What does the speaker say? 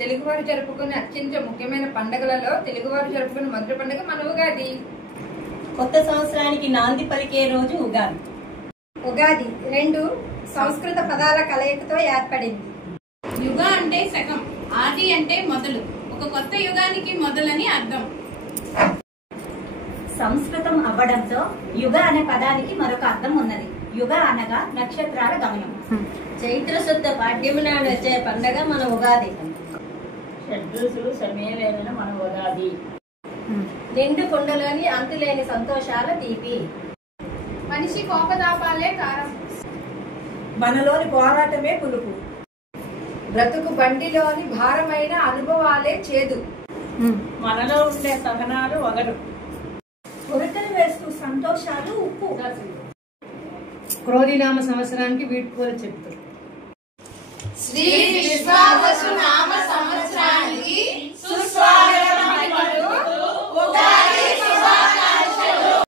తెలుగువారు జరుపుకునే అత్యంత ముఖ్యమైన పండుగలలో తెలుగువారు జరుపుకునే మొదటి పండుగ మన ఉగాది. కొత్త సంవత్సరానికి నాంది పలికే రోజు ఉగాది. ఉగాది రెండు సంస్కృత పదాల కలయికతో ఏర్పడింది. యుగ అంటే శకం, ఆది అంటే మొదలు, ఒక కొత్త యుగానికి మొదలని అర్థం. సంస్కృతం అవ్వడంతో యుగ అనే పదానికి మరొక అర్థం ఉన్నది. యుగ అనగా నక్షత్రాల గమనం. చైత్ర శుద్ధ పాడ్యమి నాడు వచ్చే పండగ మన ఉగాది. షడ్రుచులు సమేళన మన ఉగాది. నిండు కుండలోని అంతులేని సంతోషాల తీపి. మనిషి కోపతాపాలే కారం, మనలోని పోరాటమే పులుపు. బ్రతుకు బండిలోని భారమైన అనుభవాలే చేదు. మనలో ఉండే సహనాలు వగరు. ఉరకలు వేస్తూ సంతోషాలు ఉప్పు. క్రోధినామ సంవత్సరానికి వీడ్కోలు చెప్తారు. శ్రీ విశ్వావసు నామ